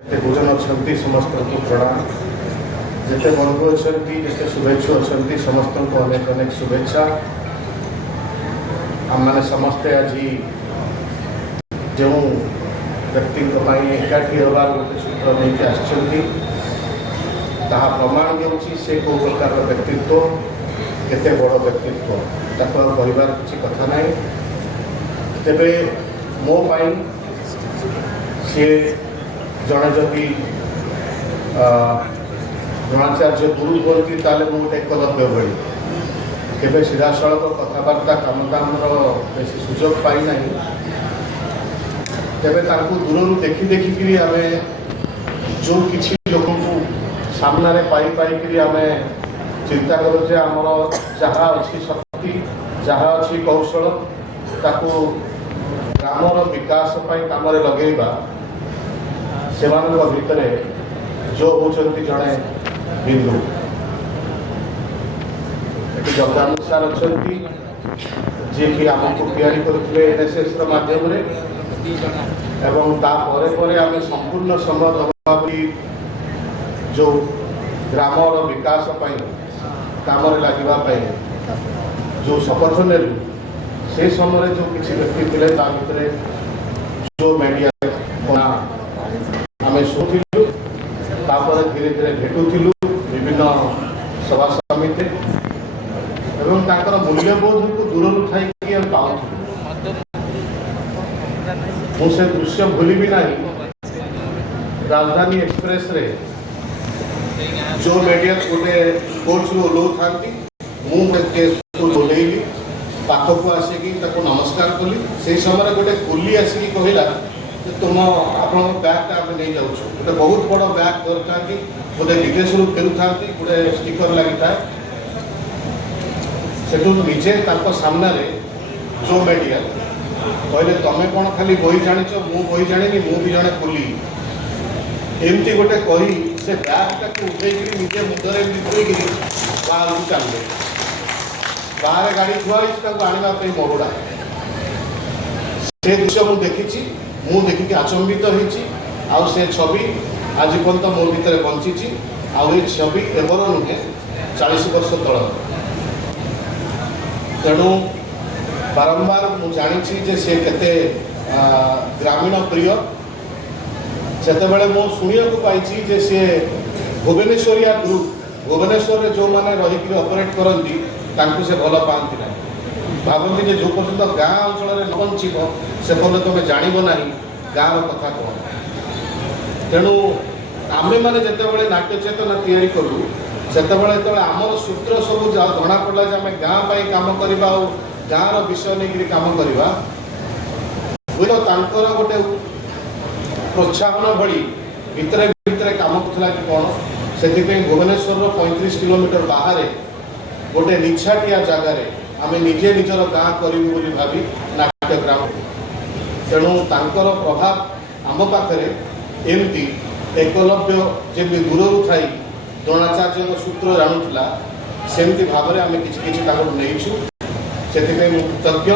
भोजन अच्छा समस्त को प्रणाम जिते बंधु अच्छा जिते शुभेच्छु अच्छा समस्त को अनेक अनेक शुभेच्छा। आम मैंने समस्ते आज जो व्यक्ति एकाठी हबार गोटे सूत्र नहीं आसछंती ताहा प्रमाण देउछि से को प्रकार व्यक्तित्व केते बड़ व्यक्तित्व ताको कहबार किसी कथा नहीं। तेबे मो पाई सी जड़े जदि द्रोणाचार्य गुरु बोलती ताले मु गोटे एकलव्य भली केबे सीधासलख कथबार्ता काम दामर बेसी सुजोग पाई नहीं। तेबे तांकु दूररू देखी देखिकी आम जो किसी लोक सामने पाई पाई आम चिंता करूँ जे आमर जहाँ अच्छी शक्ति जहाँ अच्छी कौशल ताकू ग्रामर विकास काम लगेगा से भितर जो होती जड़े बिंदु ये जगदानंद सार अच्छा जी कि आमको तैयारी करते एनएसएस माध्यम एवं तापर आम संपूर्ण समय दबा जो ग्रामर विकास काम लगे जो शपथ ने से समय जो किसी व्यक्ति थे भितर जो मीडिया आम शुणुलु धीरे धीरे भेटुलु विभिन्न सभा समिति एवं तांकर मूल्यबोध को दूर थी पाऊँ मुझे दृश्य भूल ना राजधानी एक्सप्रेस रे जो मीडिया गोटे कोच ओल्लौ था मुझे पाखक आसिकी नमस्कार कली से समय गोटे कुली आसिकी कहला तुम आप बैगटा आम नहीं जाऊँ गोटे बहुत बड़ बैग दरकार कि गोटे विदेश फेरू था गोटे स्टिकर लगी था से निजे सामने जो मीडिया कहले तुम कौन खाली बही जान मु बही जानी मु भी जड़े कुली एमती गोटे कही से बैगटा को उठे निजे मुंडे बुझेक बाहर को चलिए बाहर गाड़ी थुआ आने मरुड़ा से दृश्य मुझे देखी मु देखिक आचंबित से छवि आज पर्यंत मो भर बंची आई छवि एवर नुहे 40 वर्ष तल तेणु बारंबार मु जानी से केते ग्रामीण प्रिय से मु शुणा पाई जे सी भुवनेश्वरिया ग्रुप भुवनेश्वर जो मैंने रहीकि ऑपरेट करती से भल पाती ना भावती जो पर्यटन गाँ अंचल न बंचब से पर्यटन तुम जानव ना गाँव कथा कौन। तेणु आमे मैंने जिते नाट्य चेतना तैयारी कलु से आमर सूत्र सब जना पड़ा आम गाँ कम करवा गाँव विषय नहीं कम करवा हुए तो गोटे प्रोत्साहन भली भितर भितर कम कला कि कौन से भुवनेश्वर 35 किलोमीटर बाहर गोटे निछाटिया जगार आम निजे निजर गाँ करूँ भावी नाट्य ग्राम तेणु तांकर प्रभाव आम पाखे एमती एकलव्य जमी दूर थी द्रोणाचार्य सूत्र जानूला सेमती भाव में आम कि नहीं से कृतज्ञ।